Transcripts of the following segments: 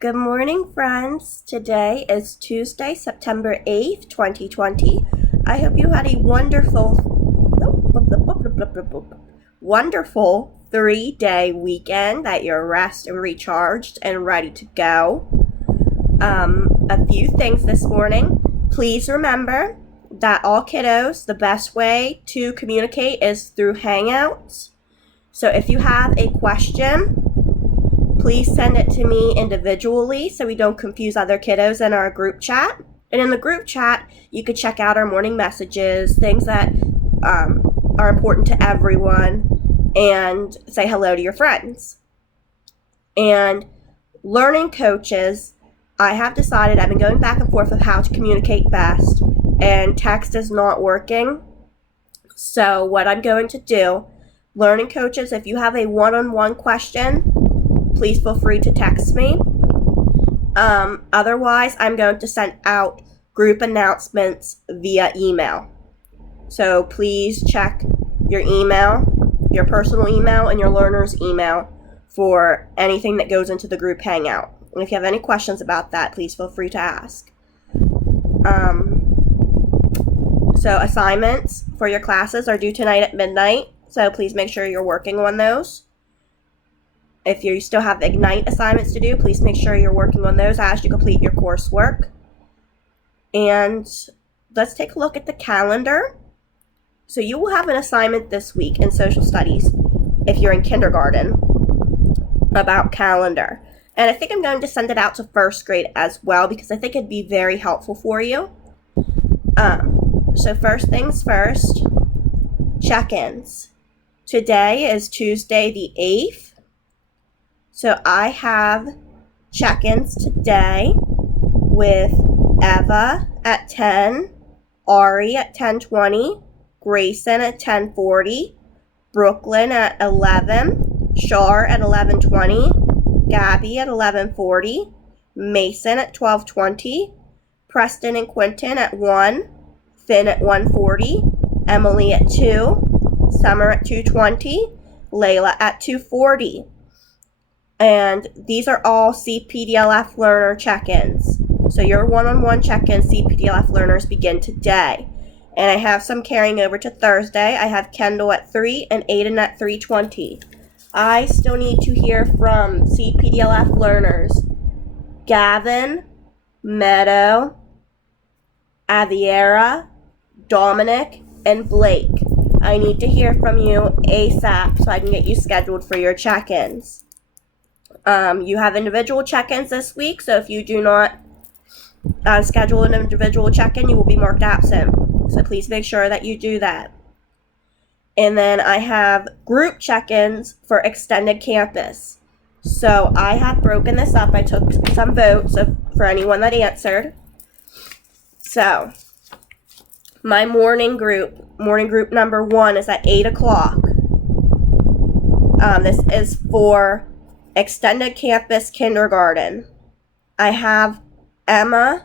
Good morning, friends. Today is Tuesday, September 8th, 2020. I hope you had a wonderful 3-day weekend, that you're rested and recharged and ready to go. A few things this morning. Please remember that all kiddos, the best way to communicate is through Hangouts. So if you have a question, please send it to me individually so we don't confuse other kiddos in our group chat. And in the group chat, you could check out our morning messages, things that are important to everyone, and say hello to your friends. And learning coaches, I have decided I've been going back and forth of how to communicate best, and text is not working. So what I'm going to do, learning coaches, if you have a one-on-one question, please feel free to text me. Otherwise, I'm going to send out group announcements via email. So please check your email, your personal email, and your learner's email for anything that goes into the group hangout. And if you have any questions about that, please feel free to ask. So assignments for your classes are due tonight at midnight, so please make sure you're working on those. If you still have Ignite assignments to do, please make sure you're working on those as you complete your coursework. And let's take a look at the calendar. So you will have an assignment this week in social studies, if you're in kindergarten, about calendar. And I think I'm going to send it out to first grade as well, because I think it'd be very helpful for you. So first things first, check-ins. Today is Tuesday the 8th. So I have check-ins today with Eva at 10, Ari at 10:20, Grayson at 10:40, Brooklyn at 11, Shar at 11:20, Gabby at 11:40, Mason at 12:20, Preston and Quentin at 1, Finn at 1:40, Emily at 2, Summer at 2:20, Layla at 2:40. And these are all CPDLF learner check-ins. So your one-on-one check-in CPDLF learners begin today. And I have some carrying over to Thursday. I have Kendall at 3 and Aiden at 3:20. I still need to hear from CPDLF learners Gavin, Meadow, Aviera, Dominic, and Blake. I need to hear from you ASAP so I can get you scheduled for your check-ins. You have individual check-ins this week, so if you do not schedule an individual check-in, you will be marked absent. So please make sure that you do that. And then I have group check-ins for extended campus. So I have broken this up. I took some votes for anyone that answered. So my morning group number 1 is at 8 o'clock. This is for extended campus kindergarten. I have Emma,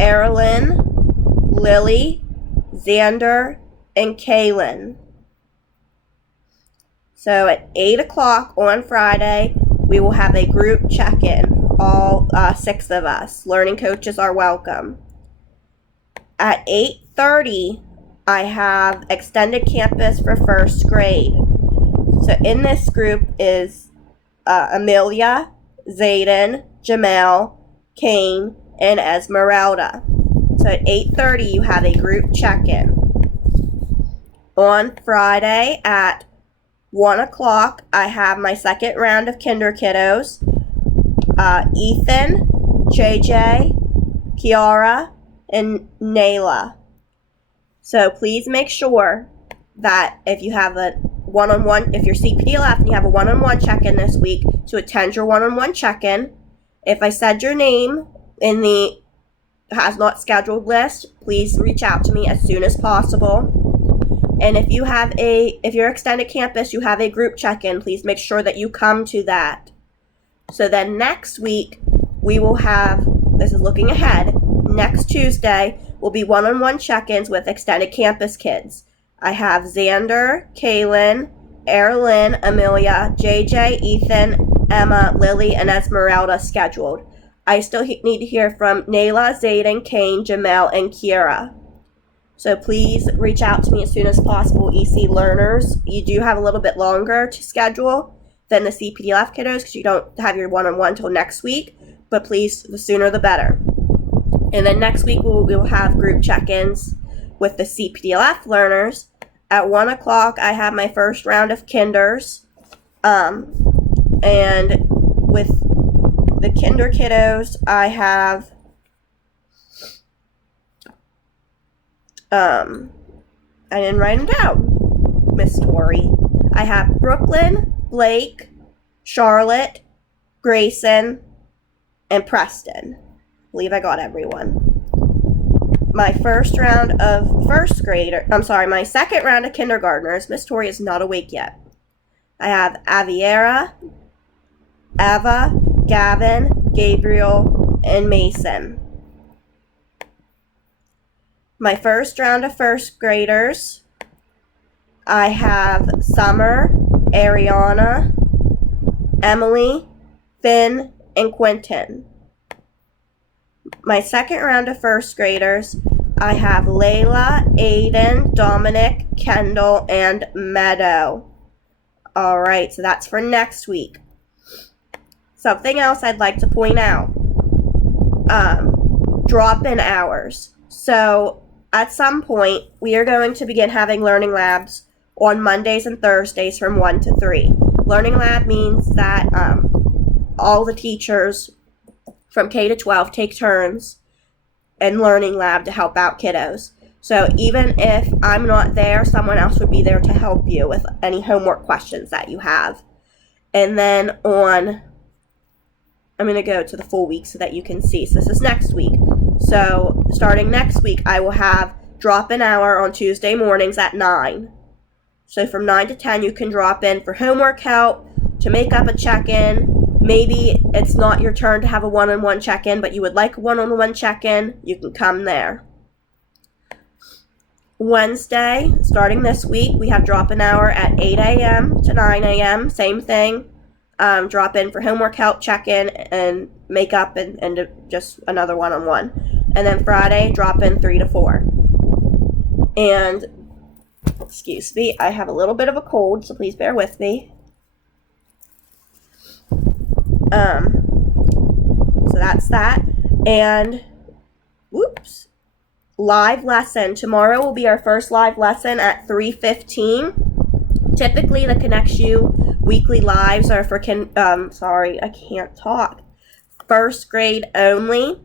Erilyn, Lily, Xander, and Kaylin. So at 8 o'clock on Friday, we will have a group check-in. All 6 of us. Learning coaches are welcome. At 8:30, I have extended campus for first grade. So in this group is Amelia, Zayden, Jamel, Kane, and Esmeralda. So at 8:30, you have a group check-in. On Friday at 1 o'clock, I have my second round of kinder kiddos. Ethan, JJ, Kiara, and Nayla. So please make sure that if you have a one-on-one, if you're CPDLF and you have a one-on-one check-in this week, to attend your one-on-one check-in. If I said your name in the has not scheduled list, please reach out to me as soon as possible. And if you're extended campus, you have a group check-in, please make sure that you come to that. So then next week, we will have, this is looking ahead, next Tuesday will be one-on-one check-ins with extended campus kids. I have Xander, Kaylin, Erilyn, Amelia, JJ, Ethan, Emma, Lily, and Esmeralda scheduled. I still need to hear from Nayla, Zayden, Kane, Jamel, and Kiera. So please reach out to me as soon as possible, EC learners. You do have a little bit longer to schedule than the CPDLF kiddos because you don't have your one-on-one till next week. But please, the sooner the better. And then next week we will have group check-ins with the CPDLF learners. At 1 o'clock, I have my first round of kinders. And with the kinder kiddos, I have I didn't write them down, Miss Tori. I have Brooklyn, Blake, Charlotte, Grayson, and Preston. I believe I got everyone. My second round of kindergartners, Miss Tori is not awake yet. I have Aviera, Eva, Gavin, Gabriel, and Mason. My first round of first graders, I have Summer, Ariana, Emily, Finn, and Quentin. My second round of first graders, I have Layla, Aiden, Dominic, Kendall, and Meadow. Alright, so that's for next week. Something else I'd like to point out. Drop-in hours. So, at some point, we are going to begin having learning labs on Mondays and Thursdays from 1 to 3. Learning lab means that all the teachers from K to 12 take turns in learning lab to help out kiddos. So even if I'm not there, someone else would be there to help you with any homework questions that you have. And then I'm going to go to the full week so that you can see. So this is next week. So starting next week, I will have drop-in hour on Tuesday mornings at 9. So from 9 to 10, you can drop in for homework help, to make up a check-in. Maybe it's not your turn to have a one-on-one check-in, but you would like a one-on-one check-in, you can come there. Wednesday, starting this week, we have drop-in hour at 8 a.m. to 9 a.m. Same thing. Drop in for homework help, check-in, and make up, and just another one-on-one. And then Friday, drop in 3 to 4. And, excuse me, I have a little bit of a cold, so please bear with me. So that's that. And, whoops. Live lesson. Tomorrow will be our first live lesson at 3:15. Typically, the ConnectU weekly lives are for first grade only.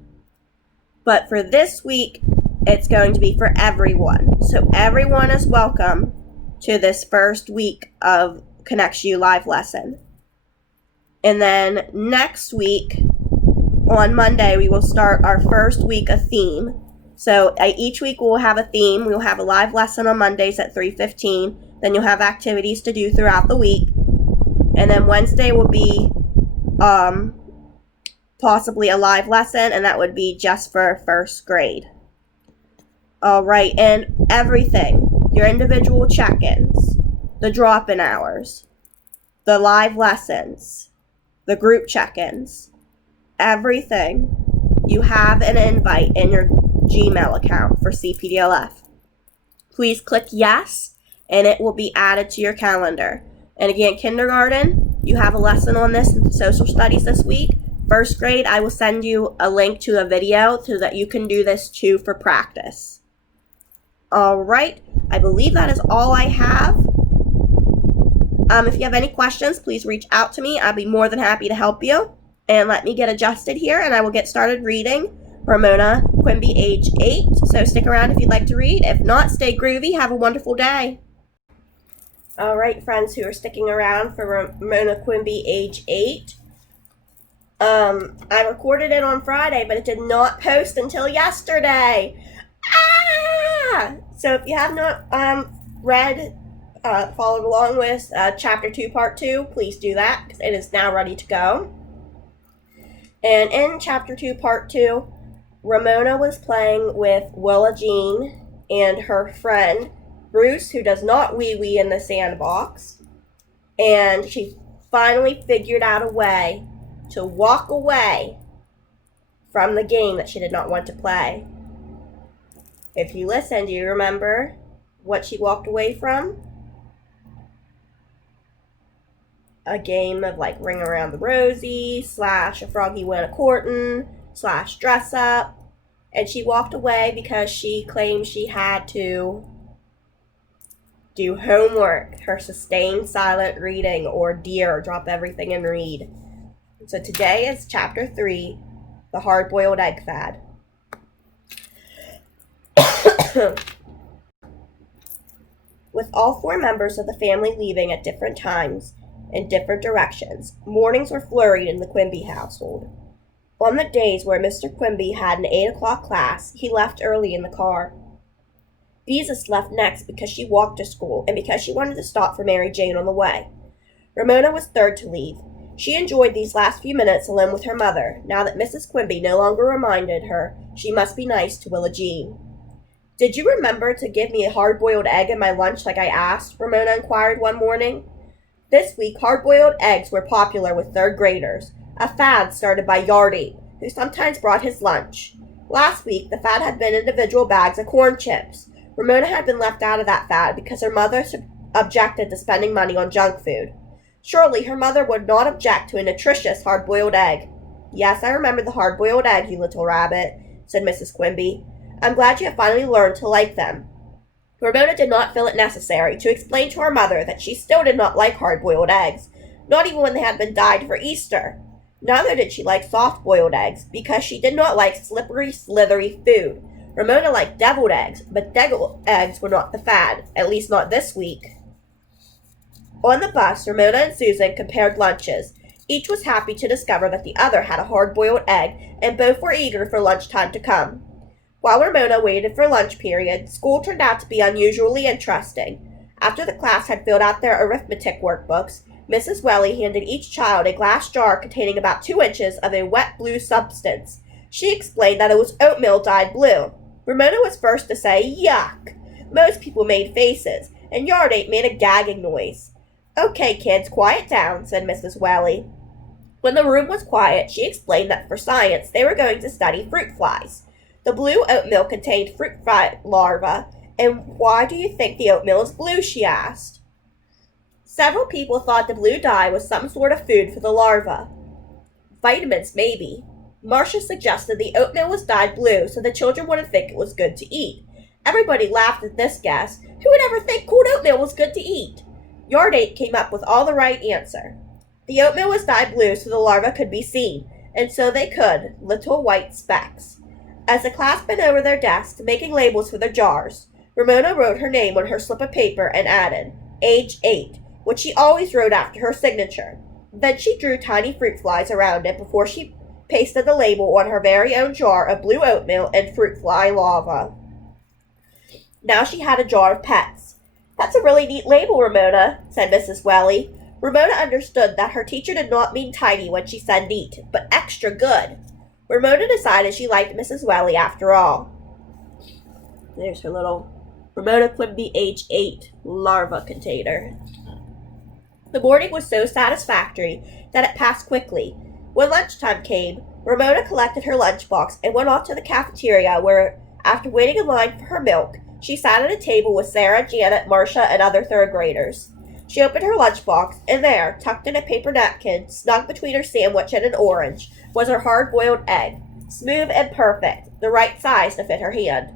But for this week, it's going to be for everyone. So everyone is welcome to this first week of ConnectU live lesson. And then next week, on Monday, we will start our first week of theme. So each week we'll have a theme. We'll have a live lesson on Mondays at 3:15. Then you'll have activities to do throughout the week. And then Wednesday will be possibly a live lesson, and that would be just for first grade. Alright, and everything. Your individual check-ins, the drop-in hours, the live lessons, the group check-ins, everything. You have an invite in your Gmail account for CPDLF. Please click yes, and it will be added to your calendar. And again, kindergarten, you have a lesson on this in social studies this week. First grade, I will send you a link to a video so that you can do this too for practice. Alright, I believe that is all I have. If you have any questions, please reach out to me. I'll be more than happy to help you. And let me get adjusted here, and I will get started reading Ramona Quimby, age 8. So stick around if you'd like to read. If not, stay groovy. Have a wonderful day. Alright, friends who are sticking around for Ramona Quimby, age 8. I recorded it on Friday, but it did not post until yesterday. So if you have not followed along with Chapter 2, Part 2, please do that, because it is now ready to go. And in Chapter 2, Part 2, Ramona was playing with Willa Jean and her friend, Bruce, who does not wee-wee in the sandbox. And she finally figured out a way to walk away from the game that she did not want to play. If you listen, do you remember what she walked away from? A game of like Ring Around the Rosie, / a Froggy Went a Courtin', / Dress Up. And she walked away because she claimed she had to do homework, her sustained silent reading, or DEAR, drop everything and read. So today is chapter 3, the hard-boiled egg fad. With all 4 members of the family leaving at different times in different directions, mornings were flurried in the Quimby household. On the days where Mr. Quimby had an 8 o'clock class, he left early in the car. Beezus left next because she walked to school and because she wanted to stop for Mary Jane on the way. Ramona was third to leave. She enjoyed these last few minutes alone with her mother, now that Mrs. Quimby no longer reminded her she must be nice to Willa Jean. "Did you remember to give me a hard-boiled egg in my lunch like I asked?" Ramona inquired one morning. This week, hard-boiled eggs were popular with third graders, a fad started by Yard Ape, who sometimes brought his lunch. Last week, the fad had been individual bags of corn chips. Ramona had been left out of that fad because her mother objected to spending money on junk food. Surely her mother would not object to a nutritious hard-boiled egg. "Yes, I remember the hard-boiled egg, you little rabbit," said Mrs. Quimby. "I'm glad you have finally learned to like them." Ramona did not feel it necessary to explain to her mother that she still did not like hard-boiled eggs, not even when they had been dyed for Easter. Neither did she like soft-boiled eggs, because she did not like slippery, slithery food. Ramona liked deviled eggs, but deviled eggs were not the fad, at least not this week. On the bus, Ramona and Susan compared lunches. Each was happy to discover that the other had a hard-boiled egg, and both were eager for lunchtime to come. While Ramona waited for lunch period, school turned out to be unusually interesting. After the class had filled out their arithmetic workbooks, Mrs. Welly handed each child a glass jar containing about 2 inches of a wet blue substance. She explained that it was oatmeal dyed blue. Ramona was first to say, "Yuck!" Most people made faces, and Yard Ape made a gagging noise. "Okay, kids, quiet down," said Mrs. Welly. When the room was quiet, she explained that for science they were going to study fruit flies. The blue oatmeal contained fruit fly larvae. "And why do you think the oatmeal is blue?" she asked. Several people thought the blue dye was some sort of food for the larvae. Vitamins, maybe. Marcia suggested the oatmeal was dyed blue so the children wouldn't think it was good to eat. Everybody laughed at this guess. Who would ever think cold oatmeal was good to eat? Yard Ape came up with all the right answer. The oatmeal was dyed blue so the larvae could be seen, and so they could, little white specks. As the class bent over their desks, making labels for their jars, Ramona wrote her name on her slip of paper and added, "Age 8, which she always wrote after her signature. Then she drew tiny fruit flies around it before she pasted the label on her very own jar of blue oatmeal and fruit fly larvae. Now she had a jar of pets. "That's a really neat label, Ramona," said Mrs. Welly. Ramona understood that her teacher did not mean tiny when she said neat, but extra good. Ramona decided she liked Mrs. Welly after all. There's her little Ramona Quimby age 8 larva container. The morning was so satisfactory that it passed quickly. When lunchtime came, Ramona collected her lunchbox and went off to the cafeteria where, after waiting in line for her milk, she sat at a table with Sarah, Janet, Marcia, and other third graders. She opened her lunchbox, and there, tucked in a paper napkin, snug between her sandwich and an orange, was her hard-boiled egg, smooth and perfect, the right size to fit her hand.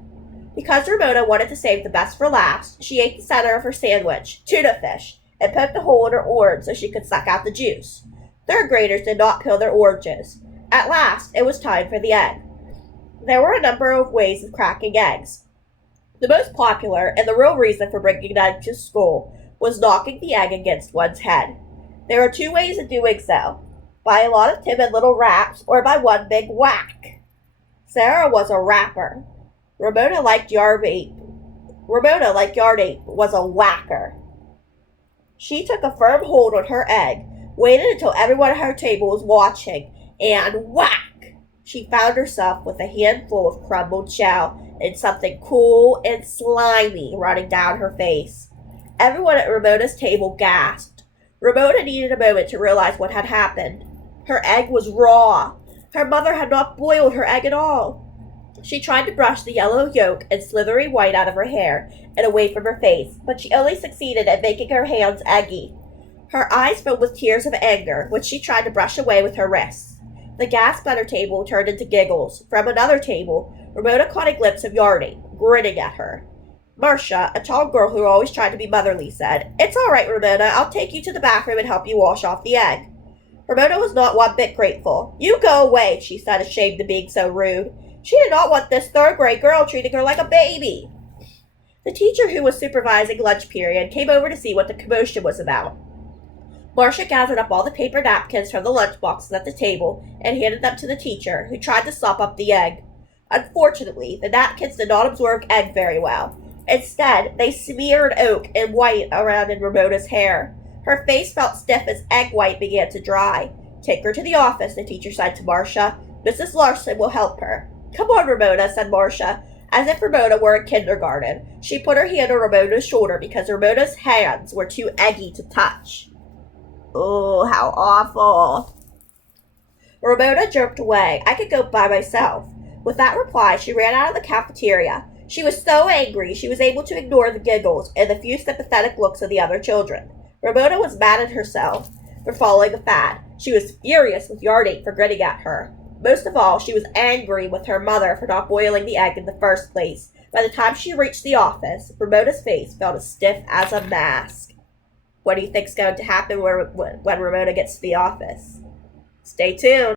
Because Ramona wanted to save the best for last, she ate the center of her sandwich, tuna fish, and poked a hole in her orange so she could suck out the juice. Third graders did not peel their oranges. At last, it was time for the egg. There were a number of ways of cracking eggs. The most popular, and the real reason for bringing an egg to school, was knocking the egg against one's head. There are 2 ways of doing so, by a lot of timid little raps or by one big whack. Sarah was a rapper. Ramona, like Yard Ape, was a whacker. She took a firm hold on her egg, waited until everyone at her table was watching, and whack! She found herself with a handful of crumbled shell and something cool and slimy running down her face. Everyone at Ramona's table gasped. Ramona needed a moment to realize what had happened. Her egg was raw. Her mother had not boiled her egg at all. She tried to brush the yellow yolk and slithery white out of her hair and away from her face, but she only succeeded at making her hands eggy. Her eyes filled with tears of anger, which she tried to brush away with her wrists. The gas butter table turned into giggles. From another table, Ramona caught a glimpse of Yarny, grinning at her. Marcia, a tall girl who always tried to be motherly, said, "It's all right, Ramona. I'll take you to the bathroom and help you wash off the egg." Ramona was not one bit grateful. "You go away," she said, ashamed of being so rude. She did not want this third-grade girl treating her like a baby. The teacher who was supervising lunch period came over to see what the commotion was about. Marcia gathered up all the paper napkins from the lunch boxes at the table and handed them to the teacher, who tried to sop up the egg. Unfortunately, the napkins did not absorb egg very well. Instead, they smeared oak and white around in Ramona's hair. Her face felt stiff as egg white began to dry. "Take her to the office," the teacher said to Marcia. "Mrs. Larson will help her." "Come on, Ramona," said Marcia. As if Ramona were in kindergarten, she put her hand on Ramona's shoulder because Ramona's hands were too eggy to touch. "Oh, how awful." Ramona jerked away. "I could go by myself." With that reply, she ran out of the cafeteria. She was so angry she was able to ignore the giggles and the few sympathetic looks of the other children. Ramona was mad at herself for following the fad. She was furious with Yarny for grinning at her. Most of all, she was angry with her mother for not boiling the egg in the first place. By the time she reached the office, Ramona's face felt as stiff as a mask. What do you think's going to happen when Ramona gets to the office? Stay tuned.